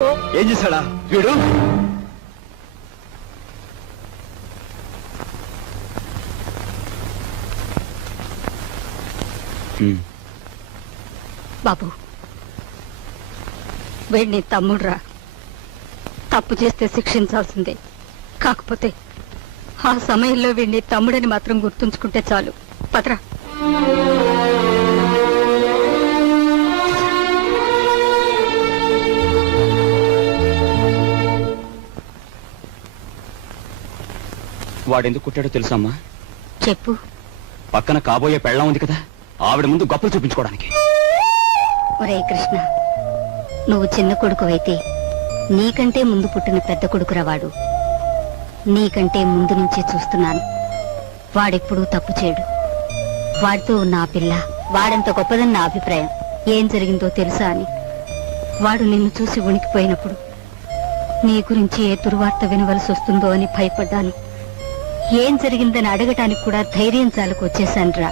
ఏం చేశాడా వీడు? బాబు, వీడిని తమ్ముడురా. తప్పు చేస్తే శిక్షించాల్సిందే. కాకపోతే ఆ సమయంలో వీడిని తమ్ముడని మాత్రం గుర్తుంచుకుంటే చాలు. పదరా. వాడెందుకు కుట్టాడో తెలుసమ్మా? చెప్పు. పక్కన కాబోయే పెళ్ళం ఉంది కదా, ఆవిడ ముందు గొప్పలు చూపించుకోవడానికి. ఒరే కృష్ణ, నువ్వు చిన్న కొడుకు అయితే నీకంటే ముందు పుట్టిన పెద్ద కొడుకురా వాడు. నీకంటే ముందు నుంచే చూస్తున్నాను. వాడెప్పుడూ తప్పు చేయడు. వాడితో ఉన్న ఆ పిల్ల వాడంత గొప్పదని నా అభిప్రాయం. ఏం జరిగిందో తెలుసా అని వాడు నిన్ను చూసి ఉనికిపోయినప్పుడు నీ గురించి ఏ దుర్వార్త వినవలసి వస్తుందో అని భయపడ్డాను. ఏం జరిగిందని అడగటానికి కూడా ధైర్యం చాలకు వచ్చేశానురా.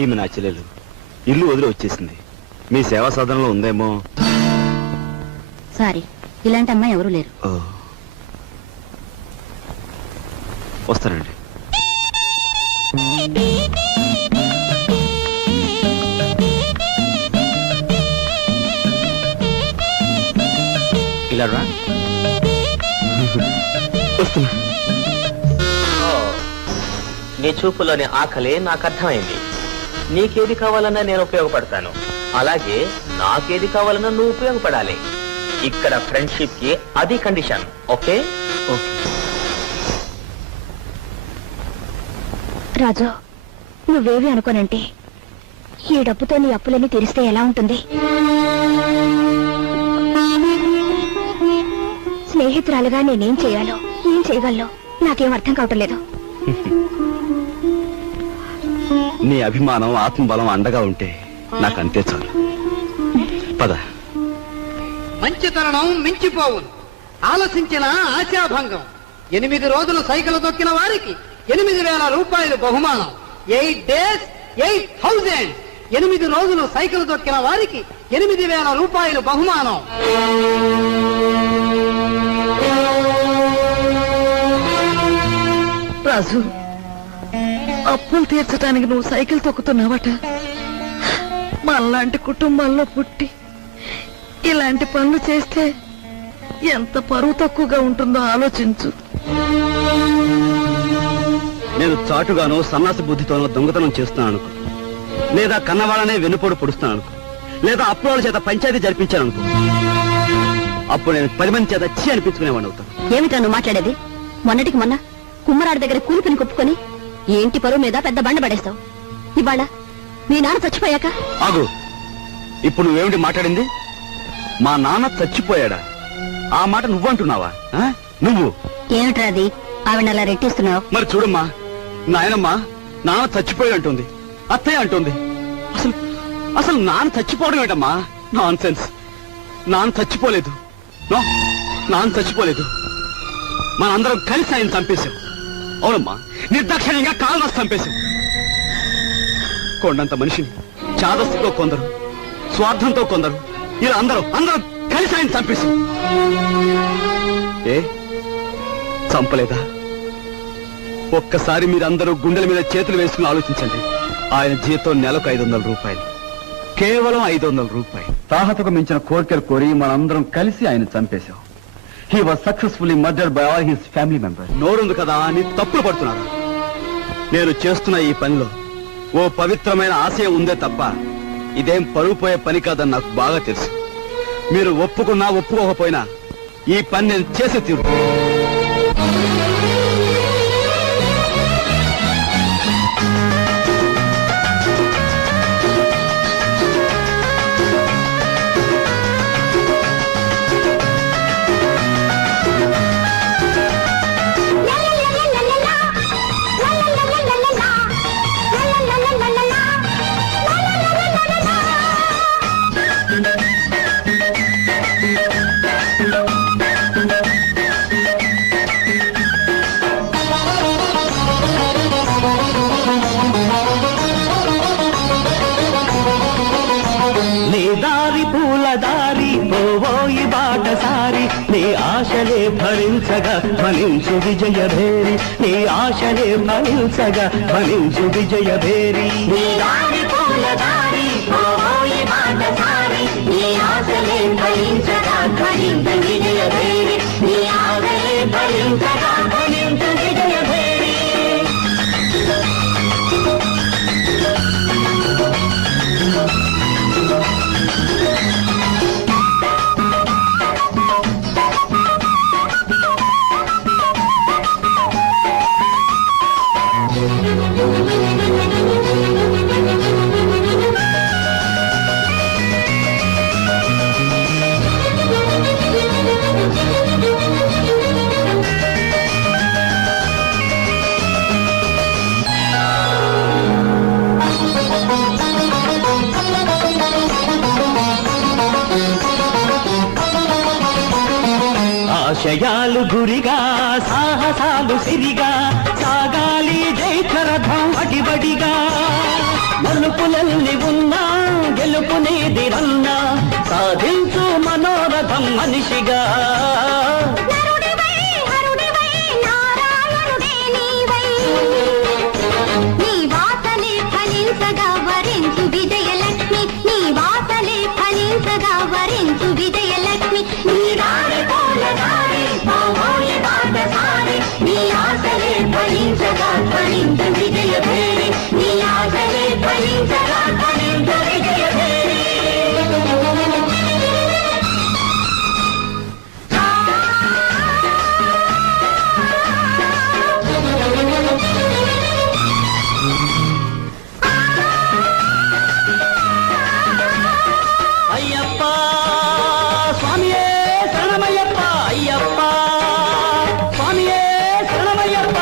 ఈమె నా చెల్లెలు ఇల్లు వదిలి వచ్చేసింది. మీ సేవా సాధనలో ఉందేమో. సారీ, ఇలాంటి అమ్మాయి ఎవరూ లేరు. వస్తానండి. ఇలా రా. వస్తున్నా. నీ చూపులోని ఆకలి నాకు అర్థమైంది. నీకేది కావాలన్నా నేను ఉపయోగపడతాను, అలాగే నాకేది కావాలన్నా నువ్వు ఉపయోగపడాలి. ఇక్కడ ఫ్రెండ్షిప్ కి అది కండిషన్. ఓకే? రాజు, నువ్వేవి అనుకోనంటే ఈ డబ్బుతో నీ అప్పులన్నీ తీరిస్తే ఎలా ఉంటుంది? స్నేహితురాలుగా నేనేం చేయాలో, ఏం చేయగలను నాకేం అర్థం కావటం లేదు. నీ అభిమానం, ఆత్మబలం అండగా ఉంటే నాకు అంతే చాలు. పద. మంచి తరుణం మించిపోవును, ఆలసించిన ఆశాభంగం. 8 రోజులు సైకిల్ తొక్కిన వారికి 8,000 రూపాయలు బహుమానం. 8 days 8,000. 8 రోజులు సైకిల్ తొక్కిన వారికి 8,000 రూపాయలు బహుమానం. రాజు, అప్పులు తీర్చడానికి నువ్వు సైకిల్ తొక్కుతున్నావట. మనలాంటి కుటుంబాల్లో పుట్టి ఇలాంటి పనులు చేస్తే ఎంత పరువు తక్కువగా ఉంటుందో ఆలోచించు. నేను చాటుగానో సన్నాసి బుద్ధితోనో దొంగతనం చేస్తున్నాను అనుకో, లేదా కన్నవాళ్ళనే వెన్నుపోడు పొడుస్తున్నాను అనుకో, లేదా అప్పుల చేత పంచాయతీ జరిపించాను అనుకో, అప్పుడు నేను 10 మంది చేత చీ అనిపించుకునేవాడిని అవుతాను. ఏమిటా నువ్వు మాట్లాడేది? మొన్నటికి మొన్న కుమ్మరాడి దగ్గర కూలిపిని కొప్పుకొని ఏంటి పరువు మీద పెద్ద బండ పడేస్తావు. ఇవాళ మీ నాన్న చచ్చిపోయాక ఆగు. ఇప్పుడు నువ్వేమిటి మాట్లాడింది? మా నాన్న చచ్చిపోయాడా? ఆ మాట నువ్వంటున్నావా? నువ్వు ఏమిట్రా అది? ఆవిడ అలా రెట్టిస్తున్నావు. మరి చూడమ్మా, నాయనమ్మా నాన్న చచ్చిపోయి అంటుంది, అత్తయ్య అంటుంది. అసలు అసలు నాన్న చచ్చిపోవడం ఏంటమ్మా? Non sense. నాన్న చచ్చిపోలేదు. నాన్న చచ్చిపోలేదు. మనందరం కలిసి ఆయన చంపేశాం. అవునమ్మా, నిర్దాక్షిణ్యంగా కాలు రాసి చంపేశాం. కొండంత మనిషిని చాదస్తితో కొందరు, స్వార్థంతో కొందరు, ఇలా అందరూ కలిసి ఆయన చంపేశాం. ఏ చంపలేదా? ఒక్కసారి మీరందరూ గుండెల మీద చేతులు వేసుకుని ఆలోచించండి. ఆయన జీతం నెలకు 500 రూపాయలు, కేవలం 500 రూపాయలు. తాహతకు మించిన కోరికలు కోరి మనందరం కలిసి ఆయన చంపేశాం. He was successfully murdered by all his family members. నోరుంది కదా అని తప్పులు పడుతున్నారు. నేను చేస్తున్న ఈ పనిలో ఓ పవిత్రమైన ఆశయం ఉందే తప్ప ఇదేం పరువు పోయే పని కాదని నాకు బాగా తెలుసు. మీరు ఒప్పుకున్నా ఒప్పుకోకపోయినా ఈ పని నేను చేసే తీరు. ఫలించగా ఫలించు విజయ భేరి నీ ఆశలే ఫలించగా ఫలించు విజయ భేరి నీ దారి పూల దారి పోయి బాటసారి నీ ఆశలే ఫలించగా ఫలించు విజయ భేరి నీ ఆశలే ఫలించగా ఫలించు విజయ భేరి ఆశయాలు గురిగా సాహసాలు సిరిగా సాగాలి జైకరథం అడిబడిగా మలుపులల్ని ఉన్నా గెలుపునేదిరన్నా సాధించు మనోరథం మనిషిగా నీ వాసలే ఫలించగా వరించు విజయలక్ష్మి నీ వాసలే ఫలించగా వరించు విజయలక్ష్మి నీ దారి పూల దారి పోయి బాటసారి నీ ఆశలే ఫలించగా ఫలించు విజయ భేరి నీ ఆశలే ఫలించగా ఫలించు విజయ భేరి అయ్యప్ప స్వామియే శరణమయ్యప్ప అయ్యప్ప స్వామియే శరణమయ్యప్ప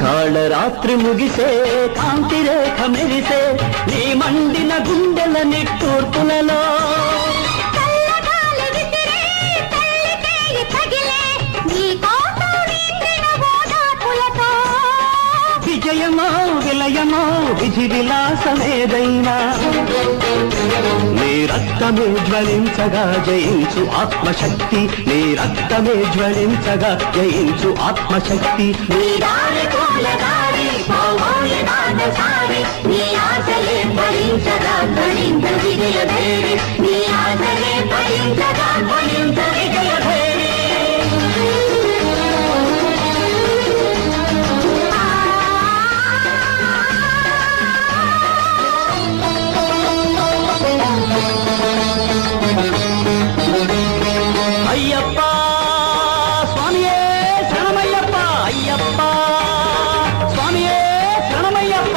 కాళరాత్రి ముగిసే కాంతి రేఖ మెరిసే నీ మండిన గుండెల నిట్టూర్పులలో విజయమో విలయమో విధి విలాసమేదైనా నీ రక్తమే జ్వలించగా జయించు ఆత్మశక్తి నీ రక్తమే జ్వలించగా జయించు ఆత్మశక్తి నీ దారి పూల దారి పోయి బాటసారి నీ ఆశలే ఫలించగా ఫలించు విజయ భేరి నీ ఆశలే ఫలించగా ఫలించు విజయ భేరి అయ్యప్ప స్వామియే శరణమయ్యప్ప అయ్యప్ప స్వామియే శరణమయ్యప్ప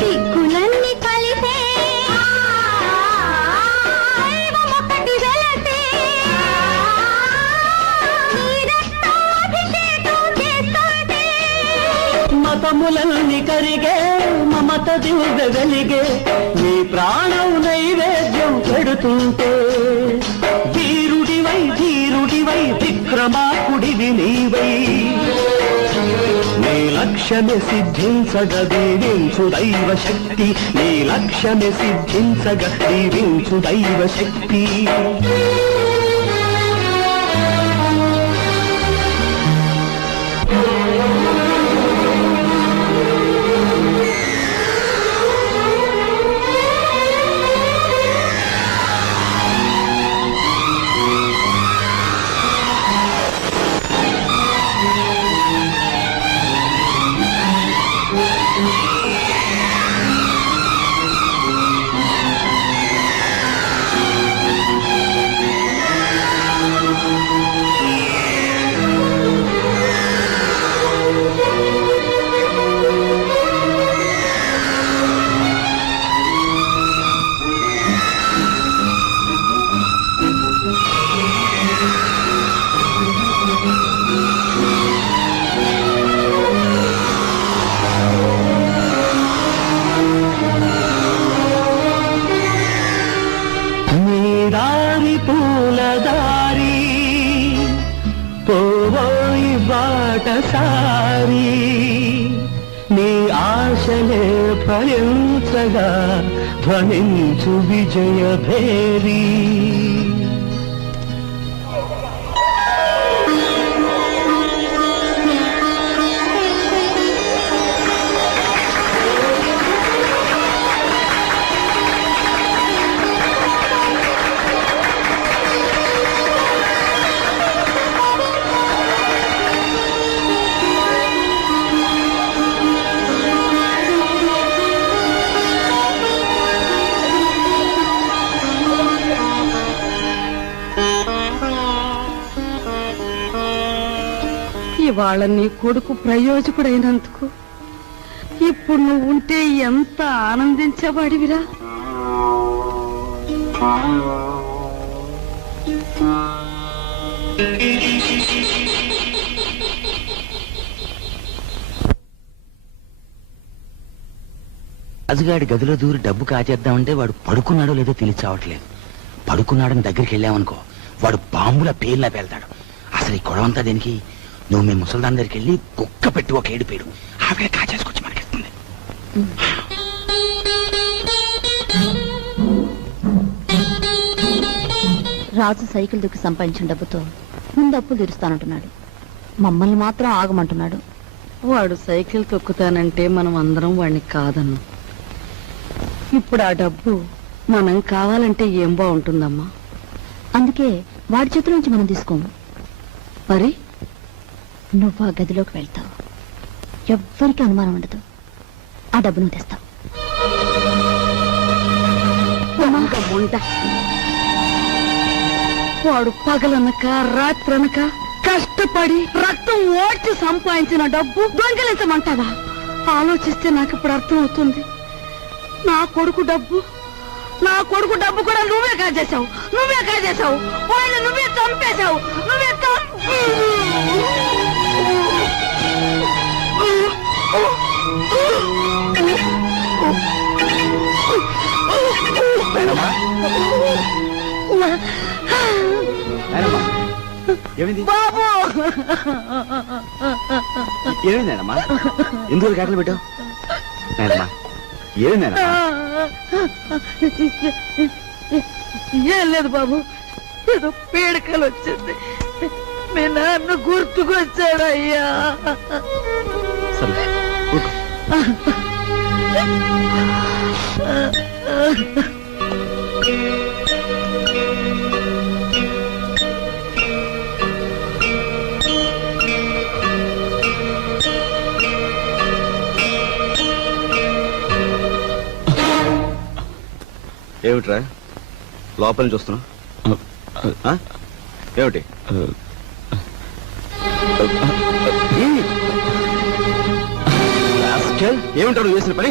దిక్కులన్నీ కలిసే ఒకటి వెలసే నీరక్తాభిషేకం చేస్తుంటే మతములన్నీ కరిగే మమత దివ్య వెలిగే నీ ప్రాణం నైవేద్యం పెడుతుంటే ధీరుడివై విక్రమాకుడివి నీవై నీ లక్ష్యమే సిద్ధించగ దీవించు దైవ శక్తి నీ లక్ష్యమే సిద్ధించగ దీవించు దైవ శక్తి పూలదారి పోవోయి బాటసారి నీ ఆశలే ఫలించగా ధ్వనించు విజయ భేరీ ఇవాళ నీ కొడుకు ప్రయోజకుడైనందుకు ఇప్పుడు నువ్వు ఉంటే ఎంత ఆనందించేవాడివిరా. రాజుగాడి గదిలో దూరి డబ్బు కాచేద్దామంటే వాడు పడుకున్నాడో లేదో తెలియచావట్లేదు. పడుకున్నాడని దగ్గరికి వెళ్ళామనుకో వాడు బాంబుల పేర్లా పేల్తాడు. అసలు ఈ గొడవంతా దేనికి? నువ్వు మీ ముసల్దాన్ దగ్గరికి వెళ్ళి కుక్క పెట్టి ఒక ఏడుపేడు ఆవిడ కాచేసుకొచ్చి మనకిస్తుంది. రాజు సైకిల్ దుక్కి సంపాదించిన డబ్బుతో ముందు అప్పులు తీరుస్తానంటున్నాడు. మమ్మల్ని మాత్రం ఆగమంటున్నాడు. వాడు సైకిల్ తొక్కుతానంటే మనం అందరం వాడిని కాదన్నాం. ఇప్పుడు ఆ డబ్బు మనం కావాలంటే ఏం బాగుంటుందమ్మా? అందుకే వాడి చేతుల నుంచి మనం తీసుకోము. మరి నువ్వు ఆ గదిలోకి వెళ్తావు, ఎవ్వరికి అనుమానం ఉండదు. ఆ డబ్బు నువ్వు తెస్తావు. వాడు పగలనక రాత్రనక కష్టపడి రక్తం ఓడ్చి సంపాదించిన డబ్బు దొంగిలించమంటావా? ఆలోచిస్తే నాకు ఇప్పుడు అర్థం అవుతుంది. నా కొడుకు డబ్బు కూడా నువ్వే కాజేశావు. వాళ్ళు నువ్వే చంపేశావు. ఏమైంది? బాబు ఏమైందేనమ్మా? ఎందుకు కేకలు పెట్టావు? నాయనమ్మా ఏమైందేనా? ఏం లేదు బాబు, ఏదో పీడకలు వచ్చింది. మీ నాన్న గుర్తుకొచ్చాడయ్యా. సరే ఊరుకో. ఏమిట్రా లోపల నుంచి వస్తున్నా? ఏమిటి? ఏమిటారు చేసిన పని?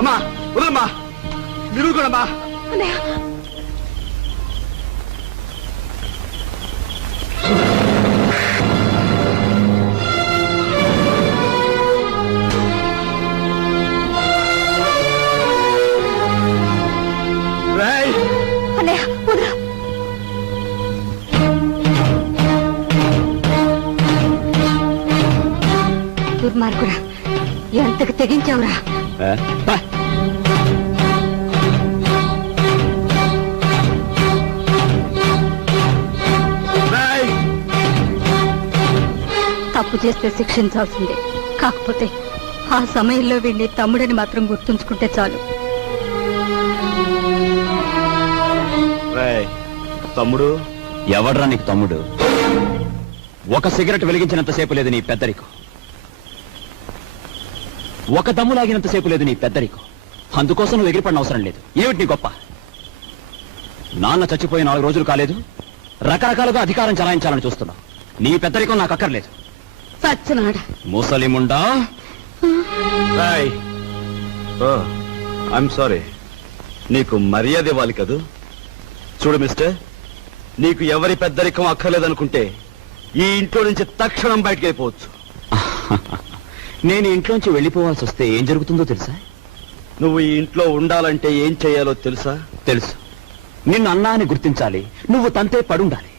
అమ్మా వదలమ్మా, మీరు కూడా దుర్మార్గుడా, ఎంతకు తెగించావురా? తప్పు చేస్తే శిక్షించాల్సిందే. కాకపోతే ఆ సమయంలో వీడిని తమ్ముడని మాత్రం గుర్తుంచుకుంటే చాలు. తమ్ముడు ఎవడ్రా నీకు తమ్ముడు? ఒక సిగరెట్ వెలిగించినంతసేపు లేదు నీ పెద్దరికం, ఒక దమ్ము లాగినంతసేపు లేదు నీ పెద్దరికం. అందుకోసం నువ్వు ఎగిరిపడిన అవసరం లేదు. ఏమిటి నీ గొప్ప? నాన్న చచ్చిపోయి 4 రోజులు కాలేదు, రకరకాలుగా అధికారం చలాయించాలని చూస్తున్నావు. నీ పెద్దరికం నాకు అక్కర్లేదు. సచ్చినాడ ముసలిముండా. ఐఎమ్ సారీ, నీకు మర్యాద ఇవ్వాలి కదూ. చూడు మిస్టర్, నీకు ఎవరి పెద్దరికం అక్కర్లేదనుకుంటే ఈ ఇంట్లో నుంచి తక్షణం బయటకు వెళ్ళిపోవచ్చు. నేను ఇంట్లోంచి వెళ్ళిపోవాల్సి వస్తే ఏం జరుగుతుందో తెలుసా? నువ్వు ఈ ఇంట్లో ఉండాలంటే ఏం చేయాలో తెలుసా? తెలుసు. నిన్ను అన్నా అని గుర్తించాలి, నువ్వు తంతే పడుండాలి.